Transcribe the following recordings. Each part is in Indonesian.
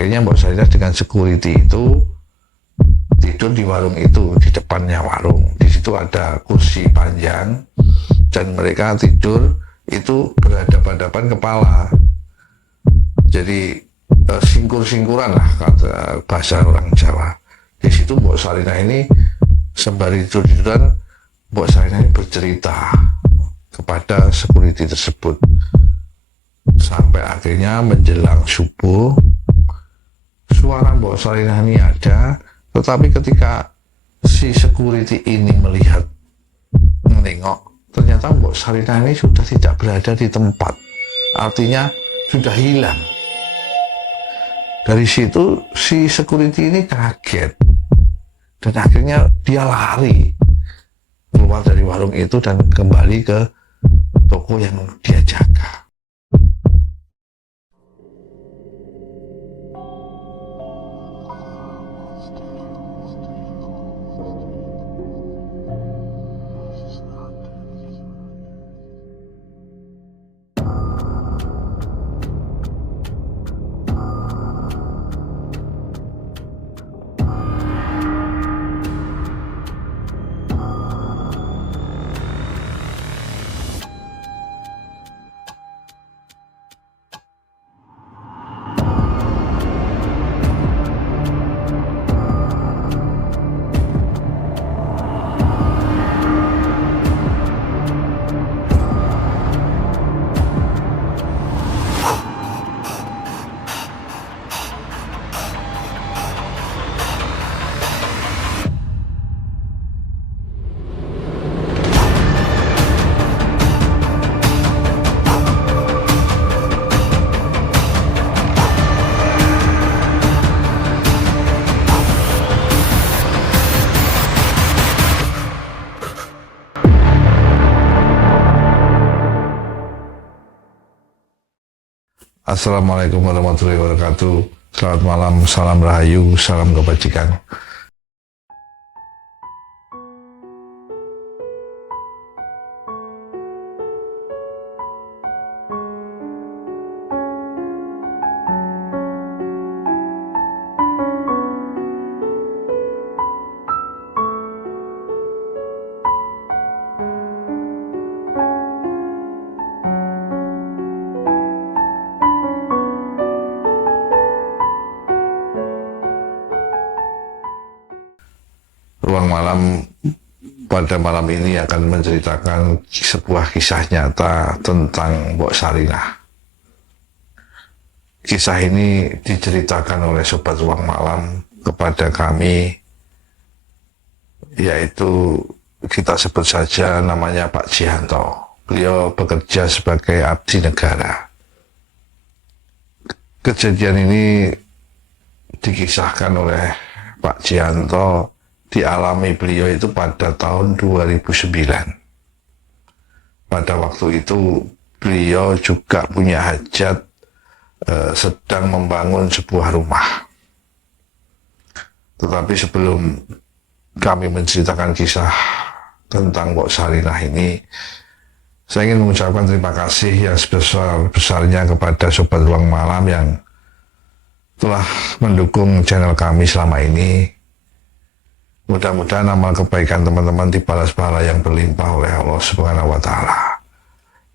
akhirnya Mbok Sarinah dengan security itu tidur di warung itu, di depannya warung. Di situ ada kursi panjang dan mereka tidur itu berhadapan-hadapan kepala. Jadi singkur-singkuran lah kata bahasa orang Jawa. Di situ Mbok Sarinah ini sembari tidur-tiduran, Mbok Sarinah ini bercerita kepada security tersebut sampai akhirnya menjelang subuh suara Mbok Sarinah ini ada, tetapi ketika si security ini melihat menengok, ternyata Mbok Sarinah ini sudah tidak berada di tempat, artinya sudah hilang. Dari situ si security ini kaget dan akhirnya dia lari keluar dari warung itu dan kembali ke toko yang dia jaga. Assalamualaikum warahmatullahi wabarakatuh. Selamat malam, salam rahayu, salam kebajikan. Ruang malam pada malam ini akan menceritakan sebuah kisah nyata tentang Mbok Sarinah. Kisah ini diceritakan oleh Sobat Ruang Malam kepada kami, yaitu kita sebut saja namanya Pak Jianto. Beliau bekerja sebagai abdi negara. Kejadian ini dikisahkan oleh Pak Jianto dialami beliau itu pada tahun 2009. Pada waktu itu beliau juga punya hajat, sedang membangun sebuah rumah. Tetapi sebelum kami menceritakan kisah tentang Mbok Sarinah ini, saya ingin mengucapkan terima kasih yang sebesar-besarnya kepada Sobat Ruang Malam yang telah mendukung channel kami selama ini. Mudah-mudahan amal kebaikan teman-teman dibalas pahala yang berlimpah oleh Allah Subhanahu wa Ta'ala.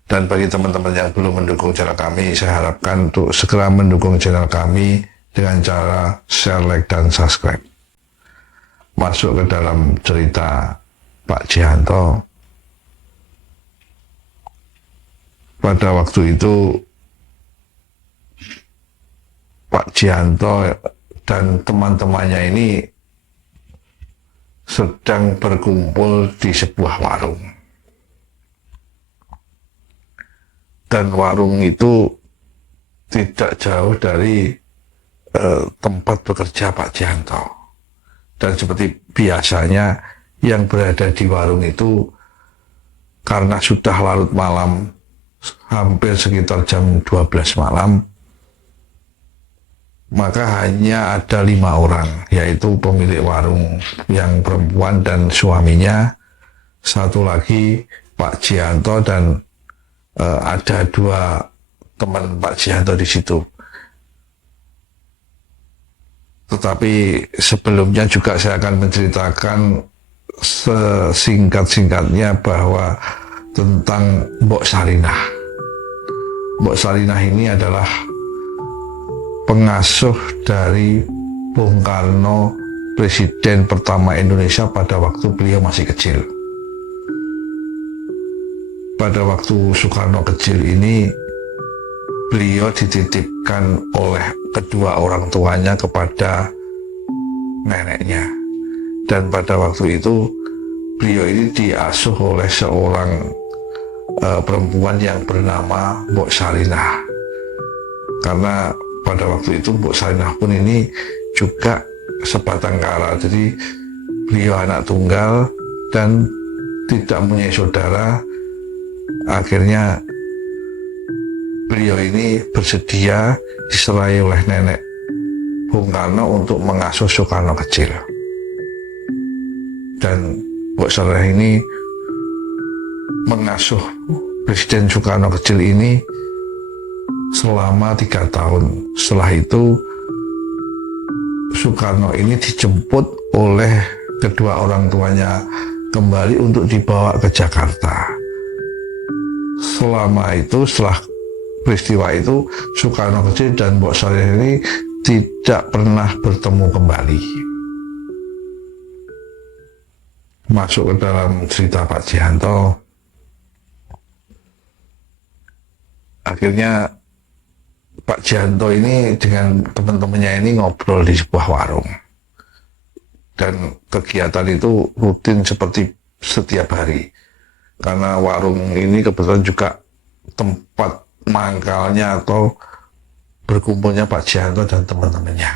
Dan bagi teman-teman yang belum mendukung channel kami, saya harapkan untuk segera mendukung channel kami dengan cara share, like, dan subscribe. Masuk ke dalam cerita Pak Jianto. Pada waktu itu Pak Jianto dan teman-temannya ini sedang berkumpul di sebuah warung. Dan warung itu tidak jauh dari tempat bekerja Pak Jianto. Dan seperti biasanya yang berada di warung itu, karena sudah larut malam, hampir sekitar jam 12 malam, maka hanya ada 5 orang, yaitu pemilik warung yang perempuan dan suaminya, satu lagi Pak Jianto, dan ada 2 teman Pak Jianto di situ. Tapi sebelumnya juga saya akan menceritakan sesingkat-singkatnya bahwa tentang Mbok Sarinah. Mbok Sarinah ini adalah pengasuh dari Bung Karno, Presiden pertama Indonesia pada waktu beliau masih kecil. Pada waktu Soekarno kecil ini, beliau dititipkan oleh kedua orang tuanya kepada neneknya. Dan pada waktu itu, beliau ini diasuh oleh seorang perempuan yang bernama Mbok Sarinah. Karena pada waktu itu Mbok Sarinah pun ini juga sebatang kara, jadi beliau anak tunggal dan tidak mempunyai saudara. Akhirnya beliau ini bersedia diserai oleh nenek Bung Karno untuk mengasuh Soekarno kecil. Dan Mbok Sarinah ini mengasuh Presiden Soekarno kecil ini selama 3 tahun. Setelah itu Soekarno ini dijemput oleh kedua orang tuanya kembali untuk dibawa ke Jakarta. Selama itu, setelah peristiwa itu, Soekarno kecil dan Mbok Sarinah ini tidak pernah bertemu kembali. Masuk ke dalam cerita Pak Jianto. Akhirnya Pak Jianto ini dengan teman-temannya ini ngobrol di sebuah warung. Dan kegiatan itu rutin seperti setiap hari. Karena warung ini kebetulan juga tempat mangkalnya atau berkumpulnya Pak Jianto dan teman-temannya.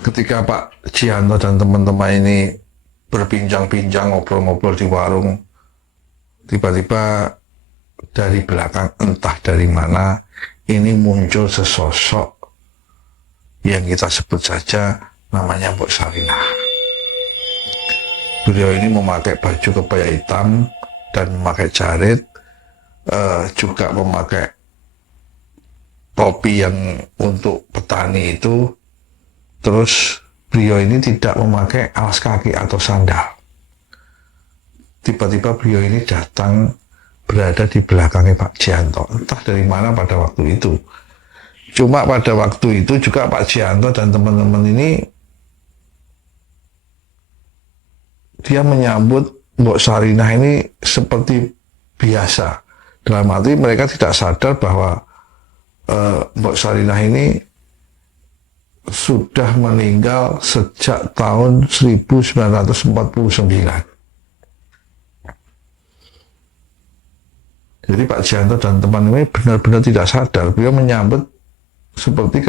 Ketika Pak Jianto dan teman-teman ini berbincang-bincang, ngobrol-ngobrol di warung, tiba-tiba dari belakang entah dari mana ini muncul sesosok yang kita sebut saja namanya Mbok Sarinah. Beliau ini memakai baju kebaya hitam dan memakai jarit, juga memakai topi yang untuk petani itu. Terus beliau ini tidak memakai alas kaki atau sandal. Tiba-tiba beliau ini datang berada di belakangnya Pak Jianto, entah dari mana pada waktu itu. Cuma pada waktu itu juga Pak Jianto dan teman-teman ini dia menyambut Mbok Sarinah ini seperti biasa. Dalam arti mereka tidak sadar bahwa Mbok Sarinah ini sudah meninggal sejak tahun 1949. Jadi Pak Jianto dan teman ini benar-benar tidak sadar. Beliau menyambut seperti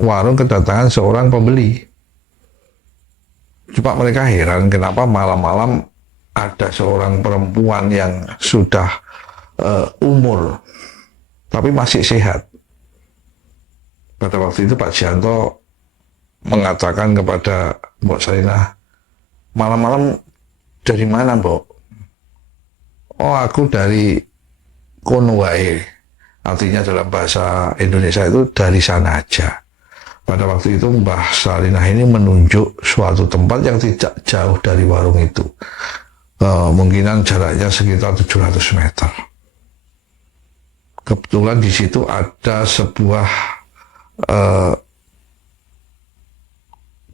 warung kedatangan seorang pembeli. Cuma mereka heran kenapa malam-malam ada seorang perempuan yang sudah umur tapi masih sehat. Pada waktu itu Pak Jianto mengatakan kepada Mbok Sarinah, "Malam-malam dari mana, Mbok?" "Oh, aku dari kono wae." Artinya dalam bahasa Indonesia itu dari sana aja. Pada waktu itu Mbah Sarinah ini menunjuk suatu tempat yang tidak jauh dari warung itu. Mungkinan jaraknya sekitar 700 meter. Kebetulan di situ ada sebuah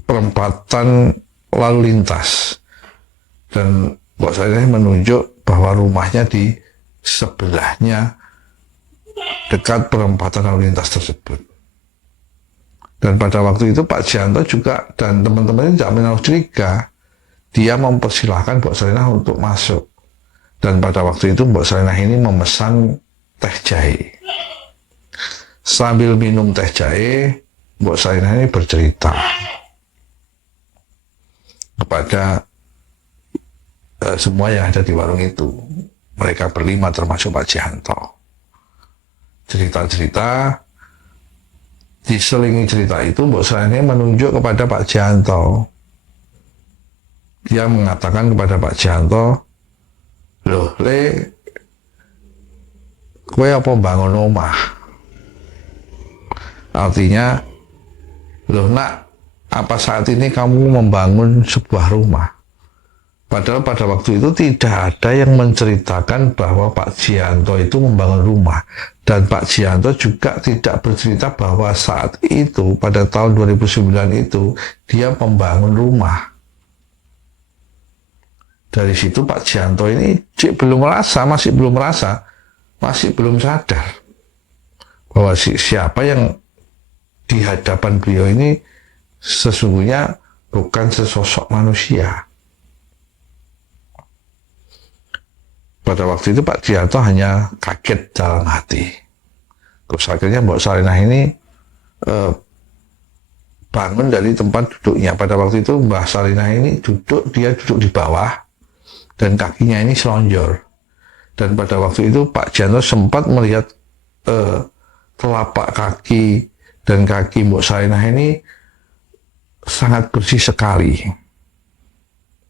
perempatan lalu lintas. Dan Mbok Sarinah menunjuk bahwa rumahnya di sebelahnya dekat perempatan lalu lintas tersebut. Dan pada waktu itu Pak Jianto juga dan teman-teman ini tidak menaruh curiga. Dia mempersilahkan Mbok Sarinah untuk masuk. Dan pada waktu itu Mbok Sarinah ini memesan teh jahe. Sambil minum teh jahe, Mbok Sarinah ini bercerita kepada semua yang ada di warung itu. Mereka berlima termasuk Pak Jianto. Cerita-cerita, diselingi cerita itu Mbok Sarinah menunjuk kepada Pak Jianto. Dia mengatakan kepada Pak Jianto, "Loh, Le, kowe apa bangun omah?" Artinya, loh nak, apa saat ini kamu membangun sebuah rumah? Padahal pada waktu itu tidak ada yang menceritakan bahwa Pak Gianto itu membangun rumah. Dan Pak Gianto juga tidak bercerita bahwa saat itu, pada tahun 2009 itu, dia membangun rumah. Dari situ Pak Gianto ini masih belum sadar bahwa siapa yang di hadapan beliau ini sesungguhnya bukan sesosok manusia. Pada waktu itu Pak Gianto hanya kaget dalam hati. Terus akhirnya Mbok Sarinah ini bangun dari tempat duduknya. Pada waktu itu Mbak Sarinah ini dia duduk di bawah dan kakinya ini selonjor. Dan pada waktu itu Pak Gianto sempat melihat telapak kaki dan kaki Mbok Sarinah ini sangat bersih sekali.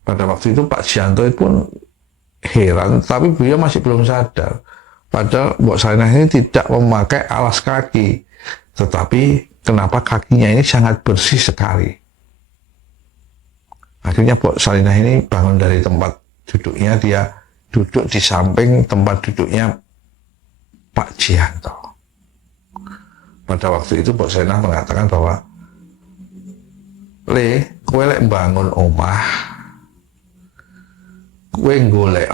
Pada waktu itu Pak Gianto pun heran, tapi beliau masih belum sadar. Padahal Mbok Sarinah ini tidak memakai alas kaki, tetapi kenapa kakinya ini sangat bersih sekali. Akhirnya Mbok Sarinah ini bangun dari tempat duduknya, dia duduk di samping tempat duduknya Pak Gianto. Pada waktu itu Mbok Sarinah mengatakan bahwa, "Le, kowe lek bangun omah, kowe golek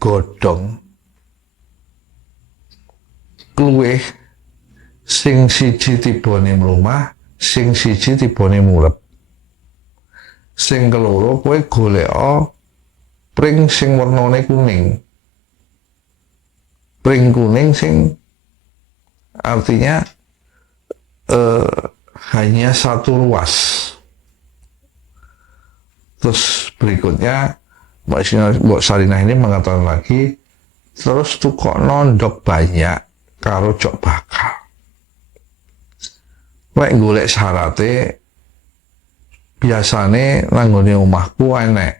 godhong kluwih sing siji tibane mlumah, sing siji tibane mulep. Sing keloro kowe golek pring sing wernane kuning. Pring kuning sing artinya hanya satu ruas." Terus berikutnya Mbok Sarinah ini mengatakan lagi, "Terus tukok nondok banyak karo jok bakal. Lek golek syarate biasane nanggone omahku enek.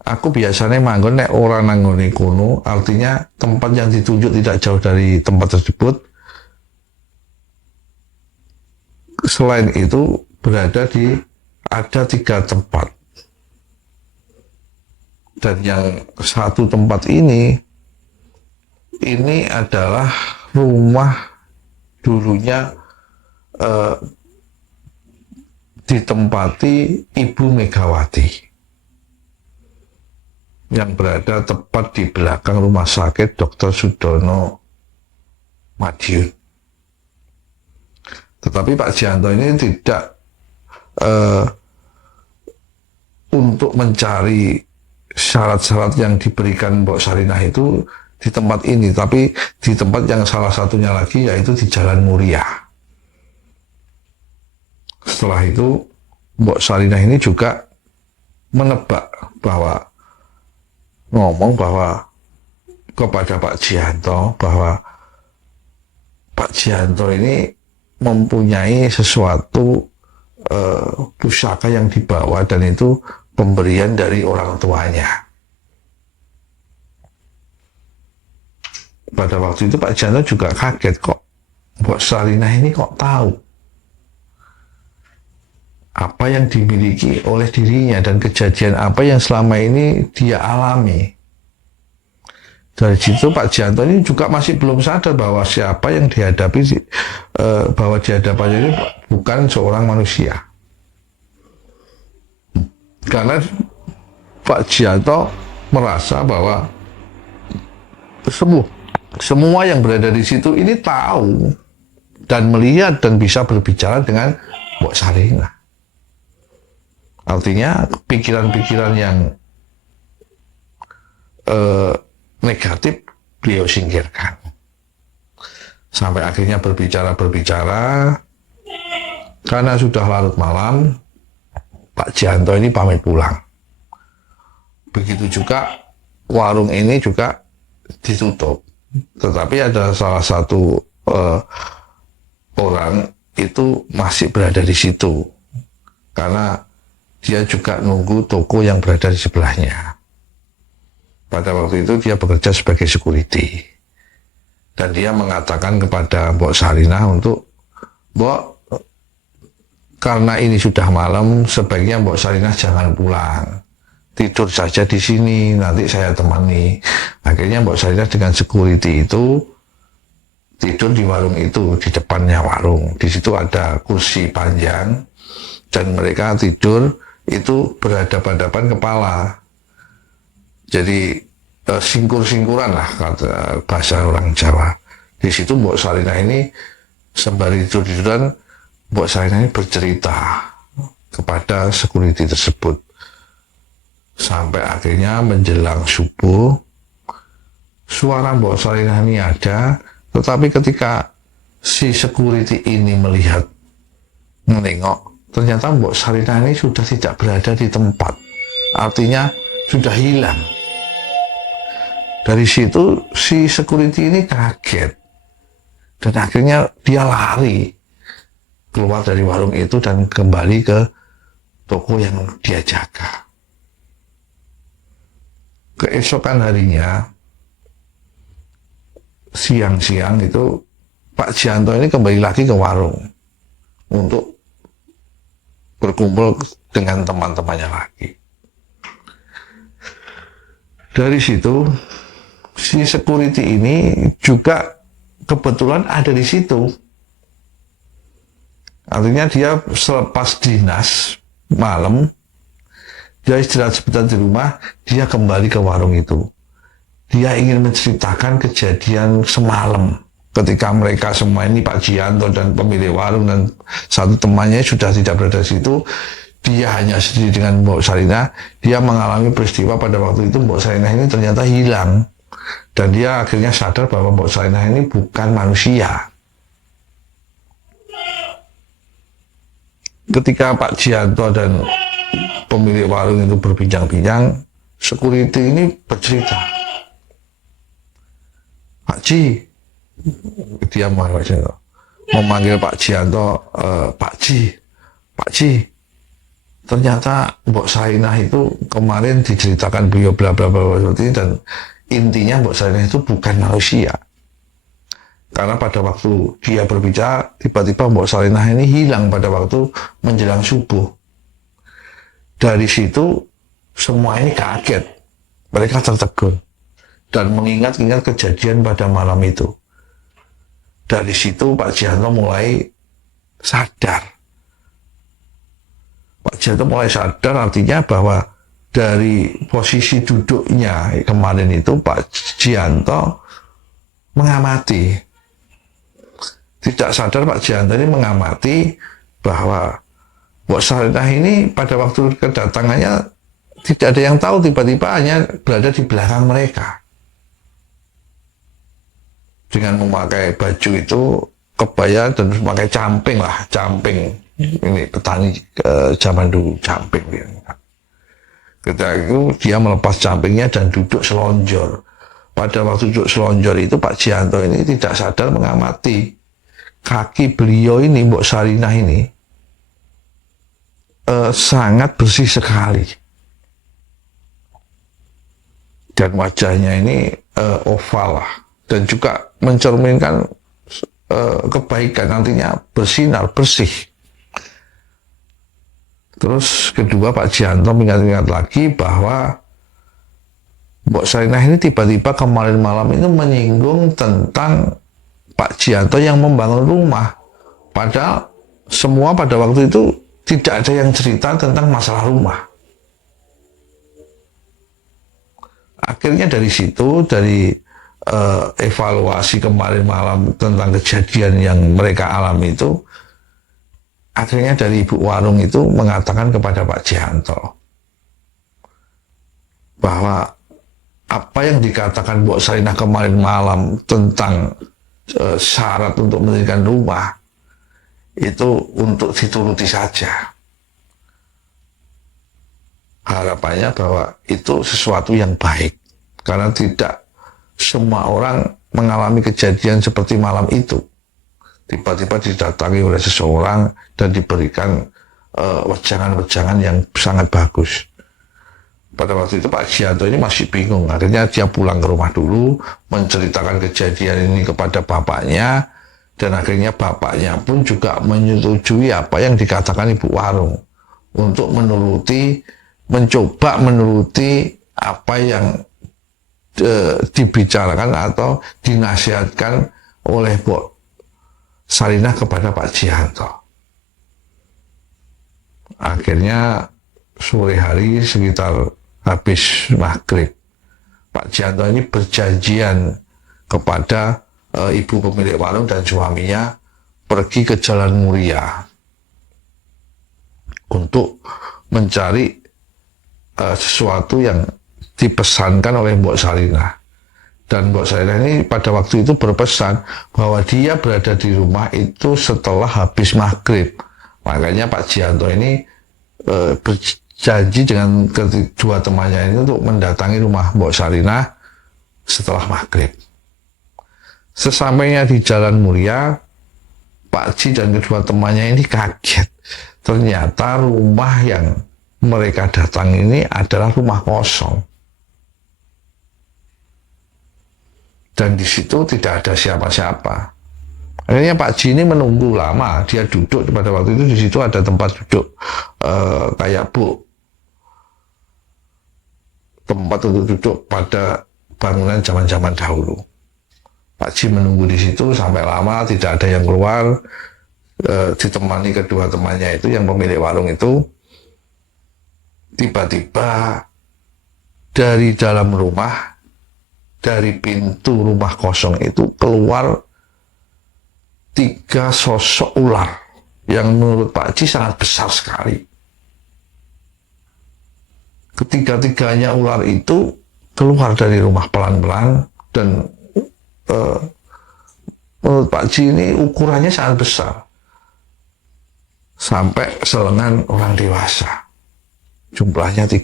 Aku biasanya manggon nek ora nanggone kono, artinya tempat yang ditunjuk tidak jauh dari tempat tersebut. Selain itu ada 3 tempat. Dan yang satu tempat ini adalah rumah dulunya ditempati Ibu Megawati yang berada tepat di belakang rumah sakit Dr. Sudono Madiun. Tetapi Pak Gianto ini tidak untuk mencari syarat-syarat yang diberikan Mbok Sarinah itu di tempat ini, tapi di tempat yang salah satunya lagi, yaitu di Jalan Muria. Setelah itu Mbok Sarinah ini juga ngomong bahwa kepada Pak Gianto bahwa Pak Gianto ini mempunyai sesuatu pusaka yang dibawa, dan itu pemberian dari orang tuanya. Pada waktu itu Pak Gianto juga kaget, kok Mbok Sarinah ini kok tahu apa yang dimiliki oleh dirinya dan kejadian apa yang selama ini dia alami. Dari situ Pak Gianto ini juga masih belum sadar bahwa siapa yang dihadapi, bahwa di hadapannya ini bukan seorang manusia. Karena Pak Gianto merasa bahwa semua yang berada di situ ini tahu dan melihat dan bisa berbicara dengan Mbok Sarinah. Artinya pikiran-pikiran yang negatif beliau singkirkan. Sampai akhirnya berbicara, karena sudah larut malam, Pak Gianto ini pamit pulang. Begitu juga warung ini juga ditutup. Tetapi ada salah satu orang itu masih berada di situ, karena dia juga nunggu toko yang berada di sebelahnya. Pada waktu itu dia bekerja sebagai security, dan dia mengatakan kepada Mbok Sarinah untuk Mbok, karena ini sudah malam, sebaiknya Mbok Sarinah jangan pulang, tidur saja di sini, nanti saya temani. Akhirnya Mbok Sarinah dengan security itu tidur di warung itu, di depannya warung. Di situ ada kursi panjang dan mereka tidur itu berhadapan-hadapan kepala. Jadi singkur-singkuran lah kata bahasa orang Jawa. Di situ Mbok Sarinah ini sembari tidur-tiduran, Mbok Sarinah ini bercerita kepada security tersebut. Sampai akhirnya menjelang subuh, suara Mbok Sarinah ini ada, tetapi ketika si security ini melihat, menengok, ternyata Mbok Sarinah ini sudah tidak berada di tempat. Artinya sudah hilang. Dari situ si security ini kaget. Dan akhirnya dia lari keluar dari warung itu dan kembali ke toko yang dia jaga. Keesokan harinya, siang-siang itu Pak Jianto ini kembali lagi ke warung untuk berkumpul dengan teman-temannya lagi. Dari situ si security ini juga kebetulan ada di situ. Artinya dia selepas dinas malam, dia istirahat sebentar di rumah, dia kembali ke warung itu. Dia ingin menceritakan kejadian semalam ketika mereka semua ini, Pak Jianto dan pemilik warung dan satu temannya sudah tidak berada di situ. Dia hanya sendiri dengan Mbok Sarinah. Dia mengalami peristiwa pada waktu itu Mbok Sarinah ini ternyata hilang. Dan dia akhirnya sadar bahwa Mbok Sarinah ini bukan manusia. Ketika Pak Jianto dan pemilik warung itu berbincang-bincang, security ini bercerita, Pak Ji, dia memanggil Pak Jianto, Pak Ji, ternyata Mbok Sarinah itu kemarin diceritakan beliau bla bla bla seperti ini, dan intinya Mbok Sarinah itu bukan manusia. Karena pada waktu dia berbicara, tiba-tiba Mbok Sarinah ini hilang pada waktu menjelang subuh. Dari situ semua ini kaget. Mereka tertegun dan mengingat-ingat kejadian pada malam itu. Dari situ Pak Jianto mulai sadar. Pak Jianto mulai sadar artinya bahwa dari posisi duduknya kemarin itu Pak Jianto mengamati. Tidak sadar Pak Jianto ini mengamati bahwa Mbok Sarinah ini pada waktu kedatangannya tidak ada yang tahu, tiba-tiba hanya berada di belakang mereka. Dengan memakai baju itu, kebaya dan memakai camping lah, camping. Ini petani zaman dulu, camping. Ketika itu dia melepas campingnya dan duduk selonjor. Pada waktu duduk selonjor itu Pak Jianto ini tidak sadar mengamati kaki beliau ini, Mbok Sarinah ini sangat bersih sekali, dan wajahnya ini oval lah, dan juga mencerminkan kebaikan, nantinya bersinar bersih. Terus kedua, Pak Jianto mengingat-ingat lagi bahwa Mbok Sarinah ini tiba-tiba kemarin malam itu menyinggung tentang Pak Jianto yang membangun rumah. Padahal semua pada waktu itu tidak ada yang cerita tentang masalah rumah. Akhirnya dari situ, dari evaluasi kemarin malam tentang kejadian yang mereka alami itu, akhirnya dari ibu warung itu mengatakan kepada Pak Jianto bahwa apa yang dikatakan Mbok Sarinah kemarin malam tentang syarat untuk mendirikan rumah itu untuk dituruti saja. Harapannya bahwa itu sesuatu yang baik, karena tidak semua orang mengalami kejadian seperti malam itu. Tiba-tiba didatangi oleh seseorang dan diberikan wejangan-wejangan yang sangat bagus. Pada waktu itu Pak Jianto ini masih bingung. Akhirnya dia pulang ke rumah dulu, menceritakan kejadian ini kepada bapaknya, Dan akhirnya bapaknya pun juga menyetujui apa yang dikatakan ibu warung untuk mencoba menuruti apa yang dibicarakan atau dinasihatkan oleh Mbok Sarinah kepada Pak Jianto. Akhirnya sore hari sekitar habis maghrib, Pak Jianto ini berjanjian kepada ibu pemilik warung dan suaminya pergi ke Jalan Muria untuk mencari sesuatu yang dipesankan oleh Mbok Sarinah. Dan Mbok Sarinah ini pada waktu itu berpesan bahwa dia berada di rumah itu setelah habis maghrib. Makanya Pak Jianto ini berjanji dengan kedua temannya ini untuk mendatangi rumah Mbok Sarinah setelah maghrib. Sesampainya di Jalan Muria, Pak Ji dan kedua temannya ini kaget. Ternyata rumah yang mereka datang ini adalah rumah kosong. Dan di situ tidak ada siapa-siapa. Akhirnya Pak Ji ini menunggu lama. Dia duduk pada waktu itu, di situ ada tempat duduk kayak tempat untuk duduk pada bangunan zaman-zaman dahulu. Pak Ji menunggu di situ sampai lama, tidak ada yang keluar. Ditemani kedua temannya itu, yang pemilik warung itu. Tiba-tiba dari dalam rumah, dari pintu rumah kosong itu keluar 3 sosok ular yang menurut Pak Ji sangat besar sekali. Ketiga-tiganya ular itu keluar dari rumah pelan-pelan dan menurut Pak Ji ini ukurannya sangat besar, sampai selengan orang dewasa. Jumlahnya 3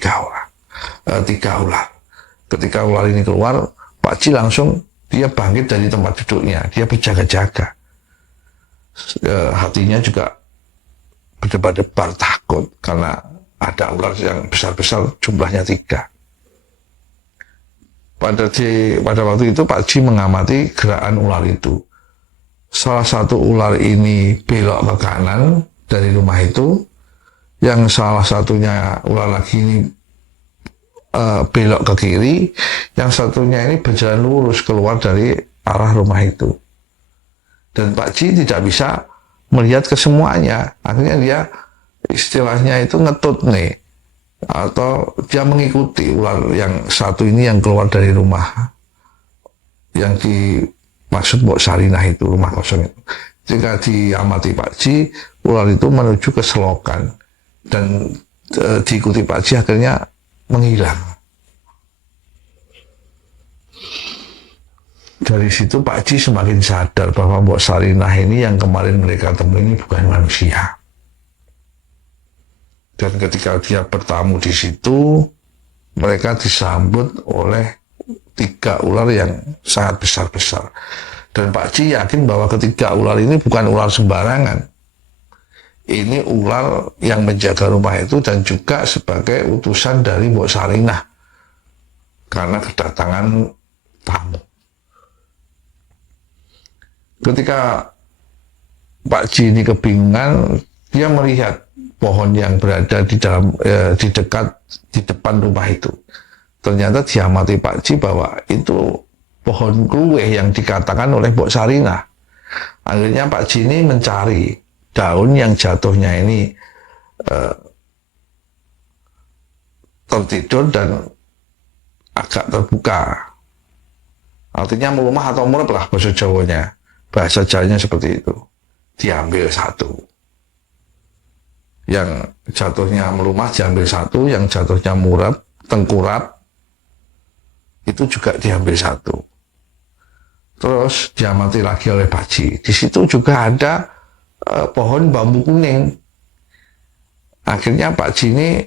ular. Ketika ular ini keluar, Pak Ji langsung dia bangkit dari tempat duduknya, dia berjaga-jaga. Hatinya juga berdebar-debar takut karena ada ular yang besar-besar, jumlahnya 3. Pada waktu itu Pak Ji mengamati gerakan ular itu. Salah satu ular ini belok ke kanan dari rumah itu, yang salah satunya ular lagi ini belok ke kiri, yang satunya ini berjalan lurus keluar dari arah rumah itu. Dan Pak Ji tidak bisa melihat ke semuanya. Akhirnya dia istilahnya itu ngetut nih, atau dia mengikuti ular yang satu ini yang keluar dari rumah yang dimaksud Mbok Sarinah itu, rumah kosong itu. Jika diamati Pak Ji, ular itu menuju ke selokan dan diikuti Pak Ji akhirnya menghilang. Dari situ Pak Ji semakin sadar bahwa Mbok Sarinah ini yang kemarin mereka temui ini bukan manusia. Dan ketika dia bertamu di situ, mereka disambut oleh 3 ular yang sangat besar-besar. Dan Pak Ji yakin bahwa ketiga ular ini bukan ular sembarangan. Ini ular yang menjaga rumah itu dan juga sebagai utusan dari Mbok Sarinah karena kedatangan tamu. Ketika Pak Ji ini kebingungan, dia melihat pohon yang berada di depan rumah itu. Ternyata diamati Pak Ji bahwa itu pohon kluweh yang dikatakan oleh Mbok Sarinah. Akhirnya Pak Ji ini mencari daun yang jatuhnya ini tertidur dan agak terbuka. Artinya melemah atau murep lah bahasa Jawanya. Bahasa Jawanya seperti itu. Diambil 1. Yang jatuhnya melemah diambil 1, yang jatuhnya murep, tengkurap, itu juga diambil 1. Terus diamati lagi oleh Pak Ji. Di situ juga ada pohon bambu kuning. Akhirnya Pak Ji ini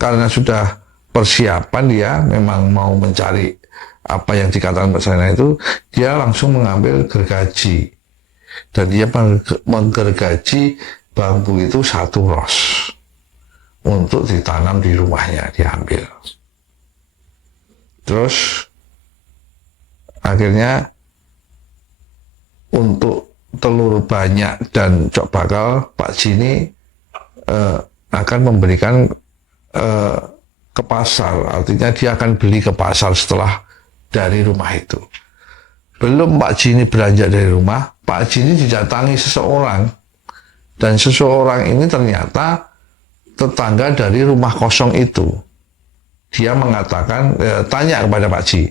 karena sudah persiapan, dia memang mau mencari apa yang dikatakan Mbok Sarinah itu, dia langsung mengambil gergaji dan dia menggergaji bambu itu 1 ros untuk ditanam di rumahnya, diambil. Terus akhirnya untuk telur banyak dan cok bakal, Pak Ji ini akan memberikan ke pasar, artinya dia akan beli ke pasar setelah dari rumah itu. Belum Pak Ji ini beranjak dari rumah, Pak Ji ini didatangi seseorang, dan seseorang ini ternyata tetangga dari rumah kosong itu. Dia mengatakan, tanya kepada Pak Ji,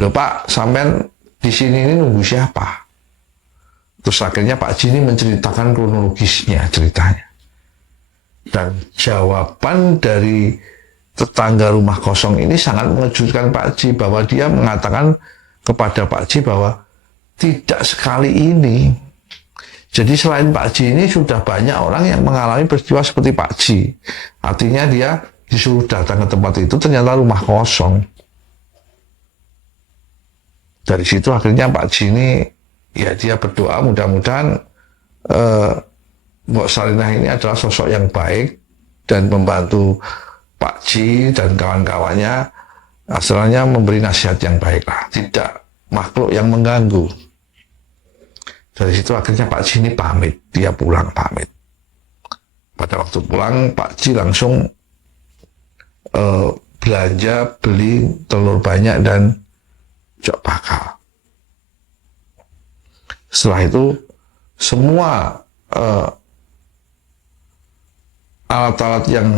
"Loh Pak, sampean di sini ini nunggu siapa?" Terus akhirnya Pak Ji ini menceritakan kronologisnya ceritanya. Dan jawaban dari tetangga rumah kosong ini sangat mengejutkan Pak Ji, bahwa dia mengatakan kepada Pak Ji bahwa tidak sekali ini. Jadi selain Pak Ji ini sudah banyak orang yang mengalami peristiwa seperti Pak Ji. Artinya dia disuruh datang ke tempat itu, ternyata rumah kosong. Dari situ akhirnya Pak Ji ini, ya dia berdoa mudah-mudahan Mbok Sarinah ini adalah sosok yang baik dan membantu Pak Ji dan kawan-kawannya, asalnya memberi nasihat yang baik lah, tidak makhluk yang mengganggu. Dari situ akhirnya Pak Ji ini pamit, dia pulang pamit. Pada waktu pulang, Pak Ji langsung belanja, beli telur banyak dan cok bakal. Setelah itu semua alat-alat yang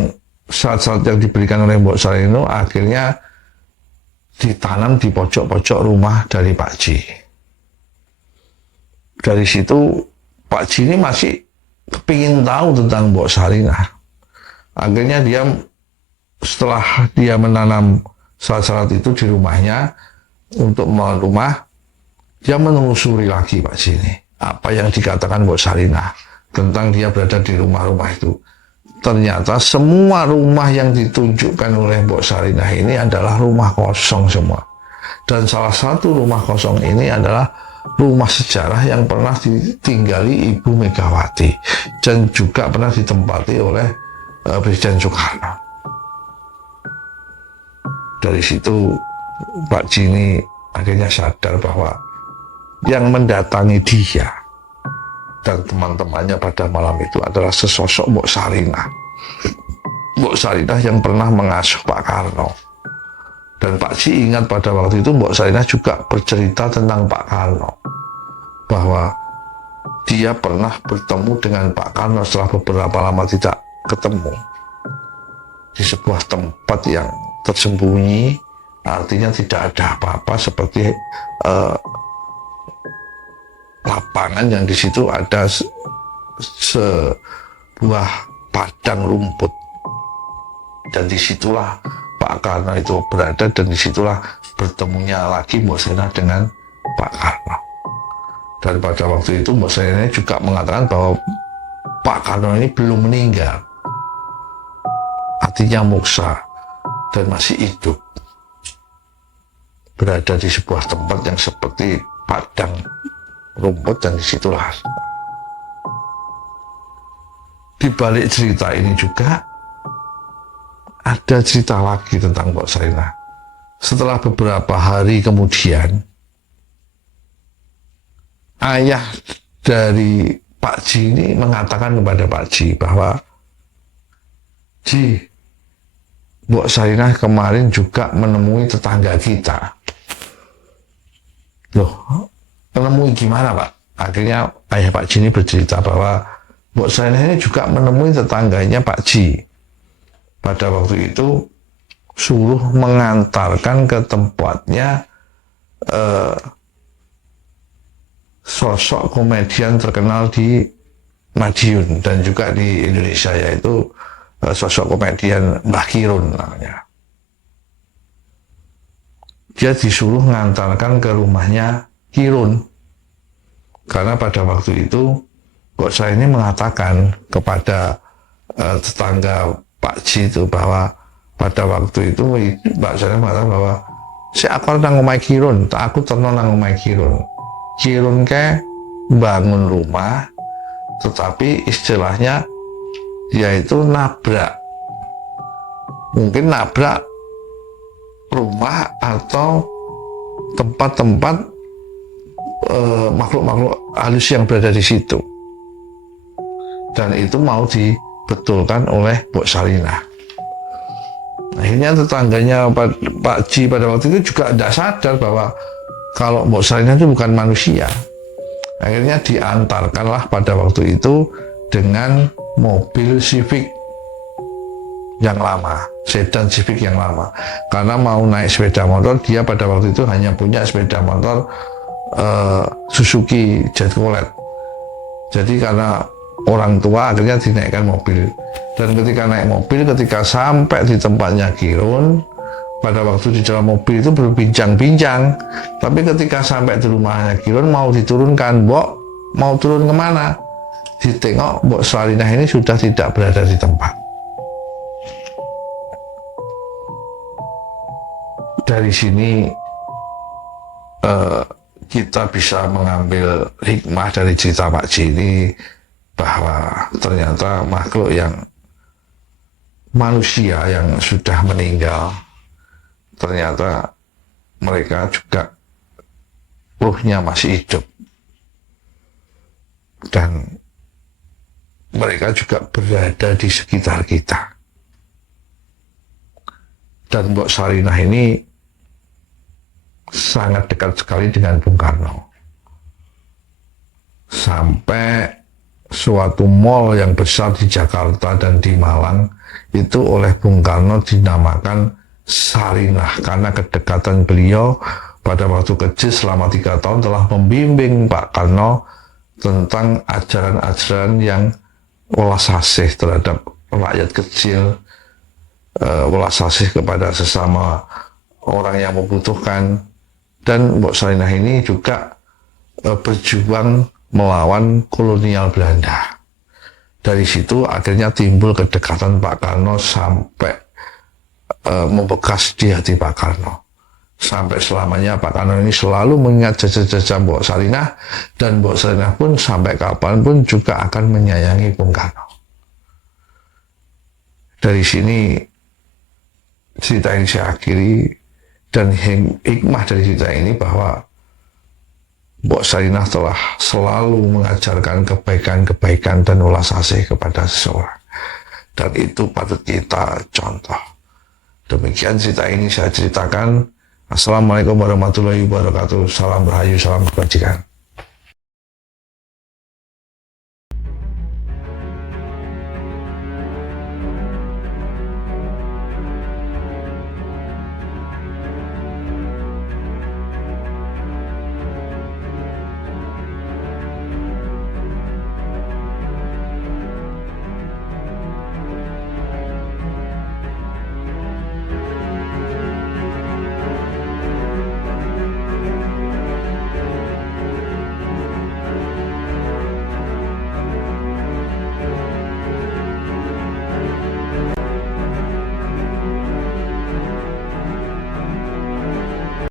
saat-saat yang diberikan oleh Mbok Sarinah akhirnya ditanam di pojok-pojok rumah dari Pak Ji. Dari situ Pak Ji ini masih kepingin tahu tentang Mbok Sarinah. Akhirnya dia, setelah dia menanam salat-salat itu di rumahnya untuk membangun rumah, dia menelusuri lagi Pak Ji ini apa yang dikatakan Mbok Sarinah tentang dia berada di rumah-rumah itu. Ternyata semua rumah yang ditunjukkan oleh Mbok Sarinah ini adalah rumah kosong semua. Dan salah satu rumah kosong ini adalah rumah sejarah yang pernah ditinggali Ibu Megawati dan juga pernah ditempati oleh Presiden Soekarno. Dari situ Pak Ji ini akhirnya sadar bahwa yang mendatangi dia dan teman-temannya pada malam itu adalah sesosok Mbok Sarinah. Mbok Sarinah yang pernah mengasuh Pak Karno. Dan Pak Ji ingat pada waktu itu Mbok Sarinah juga bercerita tentang Pak Karno, bahwa dia pernah bertemu dengan Pak Karno setelah beberapa lama tidak ketemu di sebuah tempat yang tersembunyi, artinya tidak ada apa-apa, seperti lapangan yang di situ ada sebuah padang rumput, dan disitulah Pak Karno itu berada, dan disitulah bertemunya lagi Mbok Sarinah dengan Pak Karno. Dan pada waktu itu Mbok Sarinah juga mengatakan bahwa Pak Karno ini belum meninggal, artinya moksa dan masih hidup, berada di sebuah tempat yang seperti padang rumput, dan disitulah. Di balik cerita ini juga ada cerita lagi tentang Mbok Sarinah. Setelah beberapa hari kemudian, ayah dari Pak Ji ini mengatakan kepada Pak Ji bahwa, "Ji, Mbok Sarinah kemarin juga menemui tetangga kita." Loh, menemui gimana Pak? Akhirnya ayah Pak Ji ini bercerita bahwa Mbok Sarinah ini juga menemui tetangganya Pak Ji. Pada waktu itu suruh mengantarkan ke tempatnya sosok komedian terkenal di Madiun dan juga di Indonesia, yaitu sosok komedian Mbah Kirun namanya. Dia disuruh mengantarkan ke rumahnya Kirun, karena pada waktu itu Mbok Sarinah ini mengatakan kepada tetangga Pak Ji itu bahwa pada waktu itu Mbak Sarinah mengatakan bahwa si aku nang omahe Kirun, tak aku terno nang omahe Kirun. Kirun ke bangun rumah, tetapi istilahnya dia itu nabrak, mungkin nabrak rumah atau tempat-tempat makhluk-makhluk halus yang berada di situ. Dan itu mau dibetulkan oleh Mbok Sarinah. Akhirnya tetangganya Pak Ji pada waktu itu juga tidak sadar bahwa kalau Mbok Sarinah itu bukan manusia. Akhirnya diantarkanlah pada waktu itu dengan mobil Civic yang lama, sedan Civic yang lama. Karena mau naik sepeda motor, dia pada waktu itu hanya punya sepeda motor Suzuki Jet Cooled. Jadi karena orang tua akhirnya dinaikkan mobil. Dan ketika naik mobil, ketika sampai di tempatnya Kirun, pada waktu di dalam mobil itu berbincang-bincang. Tapi ketika sampai di rumahnya Kirun mau diturunkan, Mbok mau turun kemana? Ditengok Mbok Sarinah ini sudah tidak berada di tempat. Dari sini kita bisa mengambil hikmah dari cerita Pak Ji ini, bahwa ternyata makhluk yang manusia yang sudah meninggal, ternyata mereka juga ruhnya masih hidup, dan mereka juga berada di sekitar kita. Dan Mbok Sarinah ini sangat dekat sekali dengan Bung Karno, sampai suatu mall yang besar di Jakarta dan di Malang itu oleh Bung Karno dinamakan Sarinah, karena kedekatan beliau pada waktu kecil selama 3 tahun telah membimbing Pak Karno tentang ajaran-ajaran yang welas asih terhadap rakyat kecil, welas asih kepada sesama orang yang membutuhkan. Dan Mbok Sarinah ini juga berjuang melawan kolonial Belanda. Dari situ akhirnya timbul kedekatan Pak Karno sampai membekas di hati Pak Karno. Sampai selamanya Pak Karno ini selalu mengingat jasa-jasa Mbok Sarinah, dan Mbok Sarinah pun sampai kapanpun juga akan menyayangi Bung Karno. Dari sini cerita ini saya akhiri, dan hikmah dari cerita ini bahwa Mbok Sarinah telah selalu mengajarkan kebaikan-kebaikan dan ulas asih kepada seseorang, dan itu patut kita contoh. Demikian cerita ini saya ceritakan. Assalamualaikum warahmatullahi wabarakatuh. Salam rahayu, salam kebajikan.